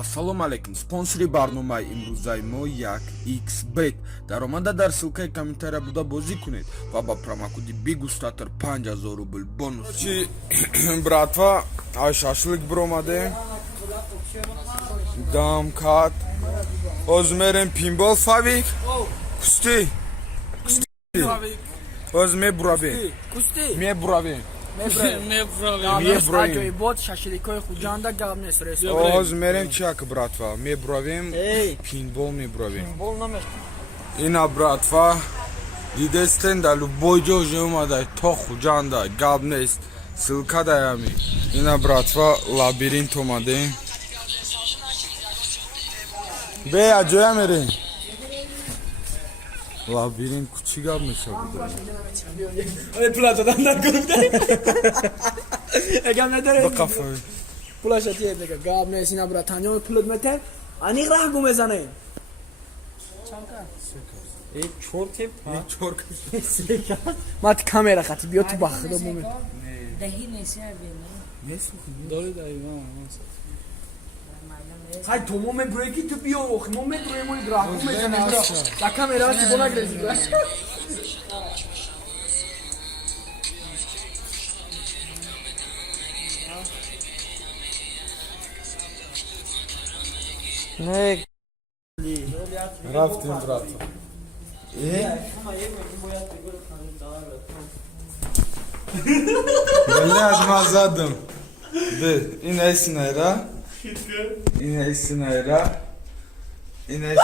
Ассалому алейкум. Спонсори барномаи имрӯзаи мо як xbet. Дар омада дар ссилкаи комментария буда бозӣ кунед ва ба промокоди бигустатор 5000 рубл бонус. Чи братва, ай шашлик биромадем. Дамкат. Оз мерем пинбол фавик. Кусти. Оз мебуравем. Кусти? Мебуравем. Мебуравем. Вот шашликой хуҷанда гап нест. Оз мерем чак братва. Мебуравем. Пинбол мебуравем. Пинбол намеш. Ина братва. Дидестен да любой ҷо омадай то хуҷанда гап нест. Ссилка даями. Ина братва лабиринт омадем. Бе аҷоя мерем. Лабиринт кучи гап мешавад. Ой, пула додан нагуфта. Гап надаре. Ба қафави. Пулаша тие бега гап нест. Ина братаниё пулат мете. Аниқ рахгу мезанем. Чанка. чорте Чорка. Мат камера хати биё ту бахда момент. Dahi neyse abi. дори даима Хай то момент бреки ту биё ох момент ремои рахгу мезанем. La камера ти бона грези. не Рафтим братва. Блядь, мазадым. Бе, ин эсинайра. Ин эсинайра. Ин эс.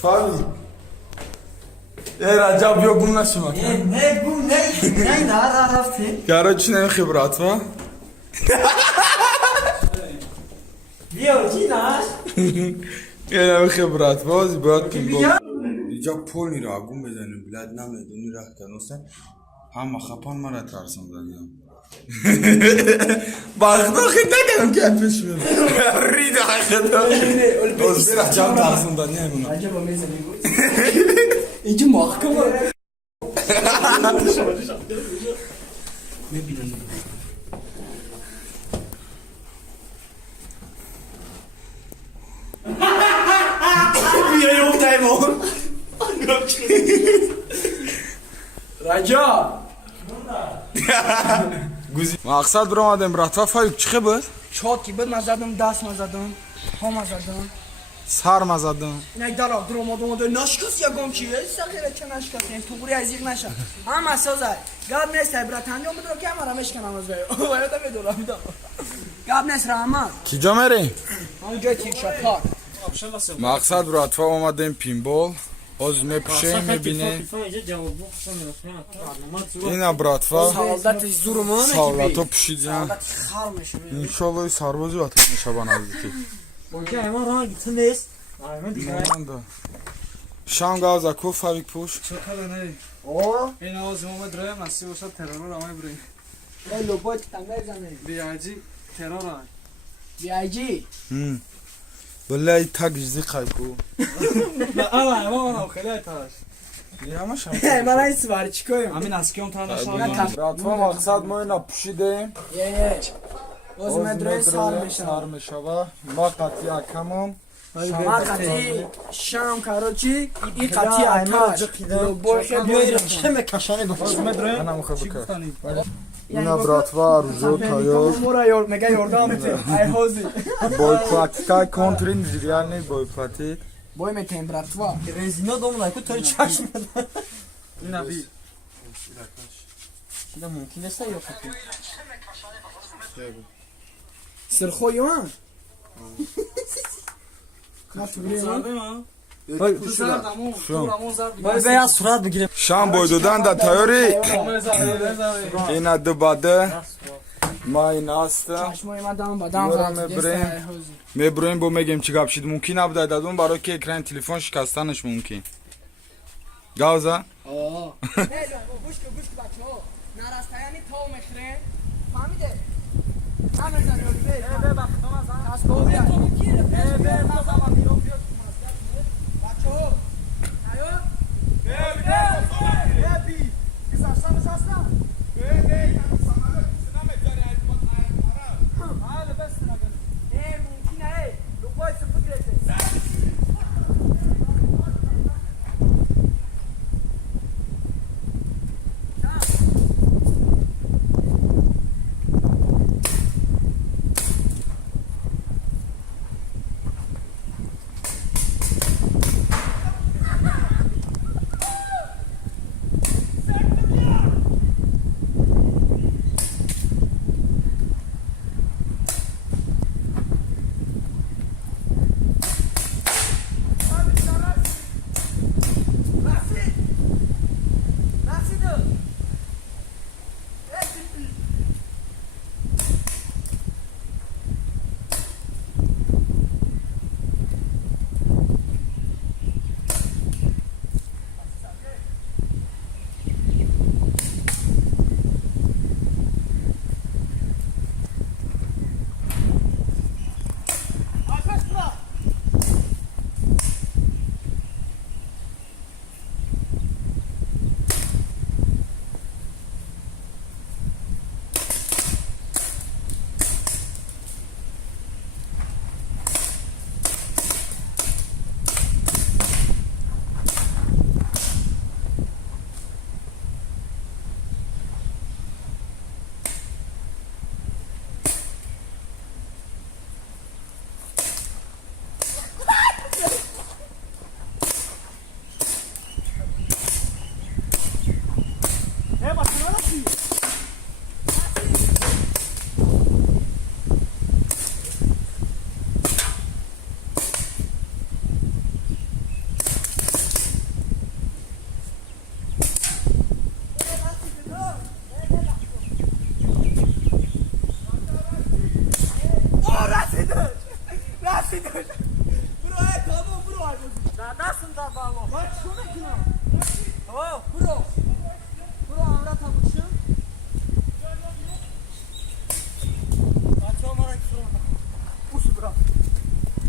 Фави. Раджаб ё гум нашима. не бу не нара рафти Короче, нехи братва. биё чи наш Я нехи братва, ози бояд пинбол. Иҷа полниро агум безанем, блядь, намедуни рахтан остан. Ҳама хапан мара тарсам заням. Бахто хитакам капиш мем. Рида хата. Оз бера ҷам тарсам заням уна. Аҷаба мезанем. Инҷи маҳкама. биё ёфтаймон Раҷаб. Мақсад биромадем братва, фаюк чӣ буд? Чотки бид мазадам, даст мазадам, ҳо мазадам. Сар мазадам. Инак даро дромадомадай нашкас ягон чи, сахира ча нашкас, туғури азиқ наша. Ҳама созай. Гап нест ай братаниё бидро ки ҳамара мешканам аз ваё. Ваёда медорам да. Гап нест раҳмат. Киҷо мерем? Ҳамҷои тиршакар. Мақсад братва, омадем пинбол. Оз мепушем, мебинем. Ина братва. Солдати зурмона ки Савлато пушидем. солдати хар мешавем. Иншоллоҳ сарбози ватан мешаванд наздики. окей аймон ранг ту нест аймон дигар Манда. Шам гавза ку фавик пуш. О, ин оз моҳаммад роя маси бошад террор амай брин ой лобот танга занем. биаҷи террор ай Биаҷи. Блай так зиқай ку. ала аймон хеле таш Ямаш. Ман ай свар чикоем. амин аскион тана Братва, мақсад мо ина пушидем. Оз медрои сар мешавам. Сар мешава. Ма қати акамон. Ма қати шам карочи, и қати аташ. Лобой хеле мекашане Ана муха бика. Ина братва, рӯзо тайёр. Мора ёр мега ёрдам бите. Ай ҳози. Бойплатикаи контрин зиряни бойплатик. Бой метем братва. резина домлай ку тори чашм ина би ина мумкин аст ё фати Сирхоён. бая сурат бигирем Шам бой додан да тайёри. Ина дубаде. Ма ин астам. Чашмои ма дам ба дам Мора зад. мебрем. Меброем бо мегем чӣ гап шид. Мумкин набудай дадум барои ки экрани телефон шикастанаш мумкин. Гавза? Гӯш ку бачаҳо. Нарастаяни тов мехӯрем. Фаҳмиде? Намезан ёрбе. Касбовия. Бачаҳо. Аё? aslan. Mümkün değil. Lukay sıfır gireceğiz.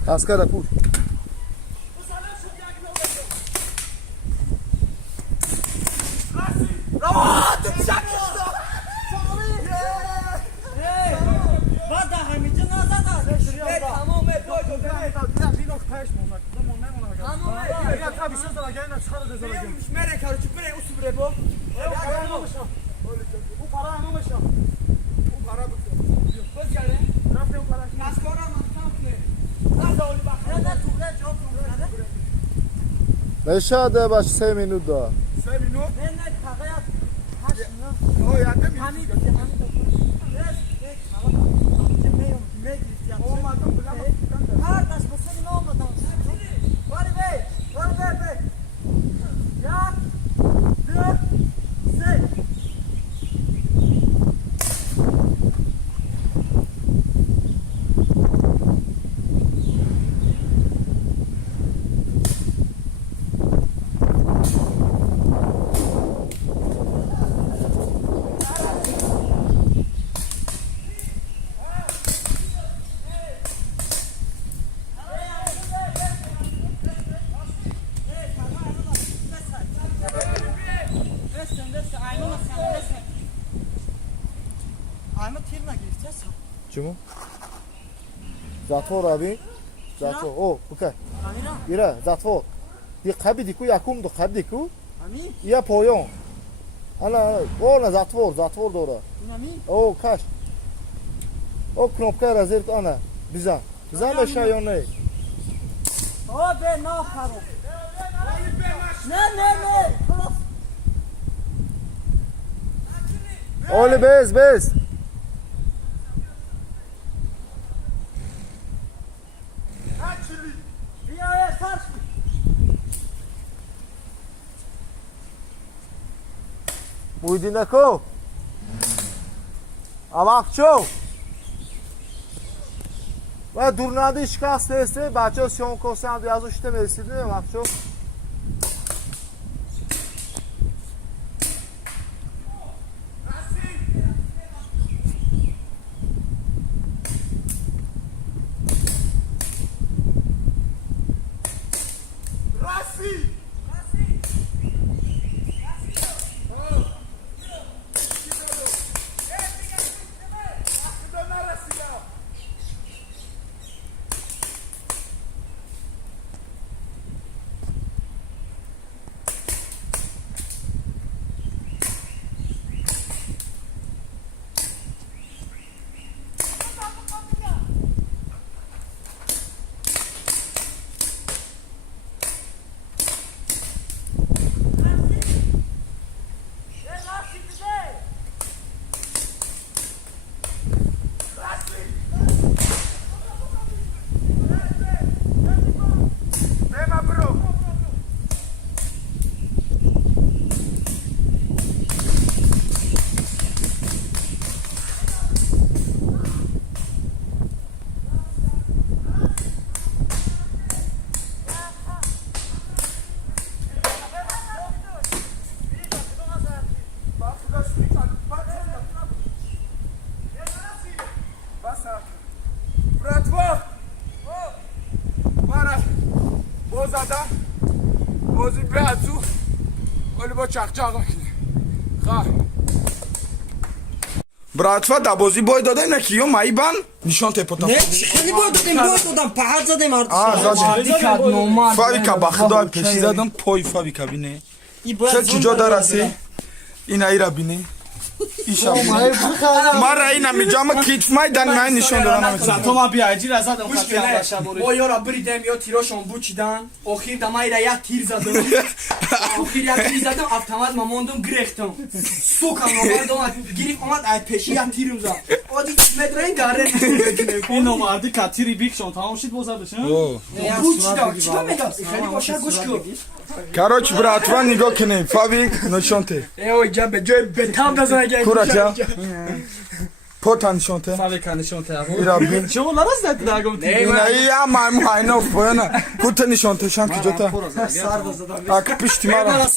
Kaskada push. نشاده باش 3 minut da. 3 minut? Чему? Затвор аби. Затвор. О, бука. Ира, затвор. Ди қаби дику якум до қаби дику. Ами? Я поён. Ана, она затвор, затвор дора. Ами? О, каш. О, кнопка разерт ана. Бизан. Бизан ба шаёне. О, бе, на харо. Не. Оли без. Muydinaco. Amakcho. و دورنده شکست هسته بچه ها سیان کاسه هم دیازو شده مرسیده امکچو بازی بعدو ولی با چقچق کنی خواه براتفا دا بازی بای داده نکیو مایی بان نشان تپوتا خیلی باید دادم پهر زدیم زدیم فاویکا با خدا پیشی زدم پای فاویکا بینه چه کجا درسه این ایرا بینه ایشا بینه ما را این همی جامع کیف مای دن مای نشان دارم تو ما بیایجی را زدم گوش کنه ما یارا بریدم یا تیراشون بوچیدن آخیر دم ایرا یک تیر زدم آخیر یک تیر زدم автомат ما موندم گرفتم سوکم آمد گریف آمد از پیشی یک تیرم زد آدی متر این داره این اومدی کتیری بیک شد تمام شد بزدش بوچیدن چیکار میگم خیلی باشه گوش کن کاروچ براتفا نگاه کنه فاویک نشان ته ای جا به جای بتام دزنه کورا پوتا نشان ته فاویکا نشون ته ایرا بین چه ولا راست دادم این یا مایمو هاینا فوینا کوتا نشان ته شان کجا تا اک پشتی مارا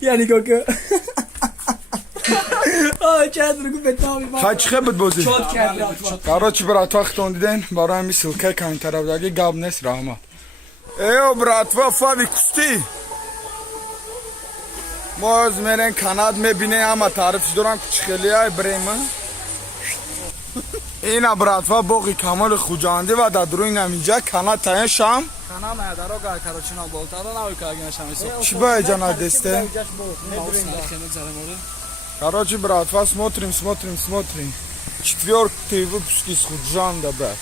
یعنی که آه چند رو بتام خاچ خبت بازی شد کرد کاروچ براتفا ختون دیدن برای همی سلکه کامین طرف داگه گاب نس راما ایو براتفا فاوی کستی ما از میرن کاناد میبینه اما تعریفش دارم کچ خیلی های بریمه این براتفا باقی کامل خوجانده و در دروی نمیجا کاناد تاین شام Kanal ne dar o kadar karoçina boltada na o kadar gençler mesela. چی باید جانا دسته؟ Короче, братва, смотрим. Четвертый выпуск из Худжанда, брат.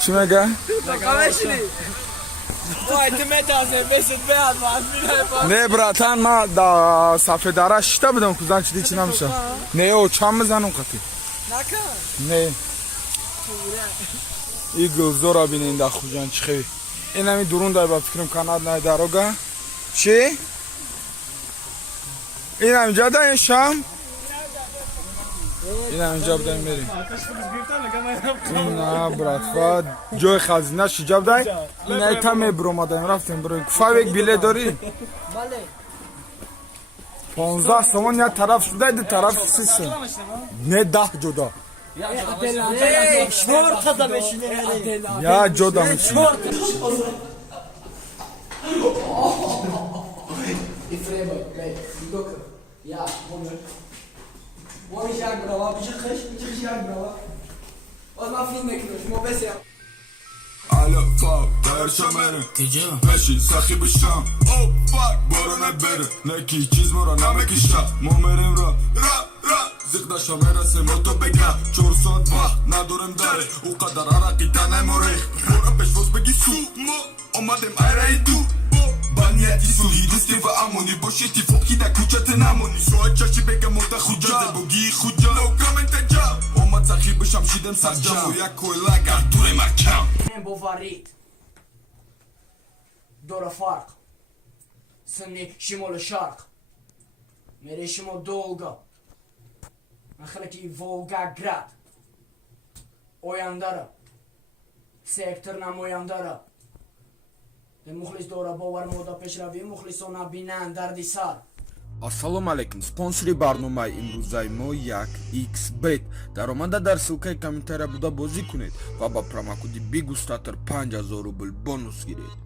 Чимега? Не, братан, ма да сафедара шита будам кузан чиди чи намиша. Не, о, чам мизанам қати. Не. Игл зора бинин да Худжан чихеви. این همی درون دای با فکرم کاناد نای داروگا چی؟ این همی جا دای شام؟ این همی جا بدای میریم این ها براتفا جای خزینه شی جا بدای این های تمه برو ما دایم رفتیم برو فاویک بیله داری؟ 15 سومن یا طرف شده دی طرف سیسن نه 10 جدا شورت da beşine یا جدا میشین Ya, bunu jak brava, bir çıkış jak brava. O zaman film bekliyoruz, mobese yap. على فاق داير شمرة ماشي ساخي بالشام او فاك برو نبرة نكي چیز مرا نمكي شا مومرم را زقدا شمرة سه موتو بگا 4 ساعت وقت ندارم داره او قدر عرقی تنم ریخ برو پشوز بگی سو ما اومدم ایرای دو بانیتی سویدستی و امونی باشیتی فوقی در کوچت نمونی سوال چاشی بگم مرده خوجا بگی خوجا نو کامنت جا اومد سخی بشم شیدم سرجم و یک کویلا گردور مرکم Bu varit. Dora fark. Sınni şimolu şark. Mere şimol dolga. Akhlaki Volgograd. Oyandara. Sektornam oyandara. De mukhlis dora bovar moda peshravi mukhlisona binan dardisar. ассалому алейкум спонсори барномаи имрӯзаи мо як xbet дар омада дар ссилкаи комментария буда бозӣ кунед ва ба промокоди bigustатr 5000 рубл бонус гиред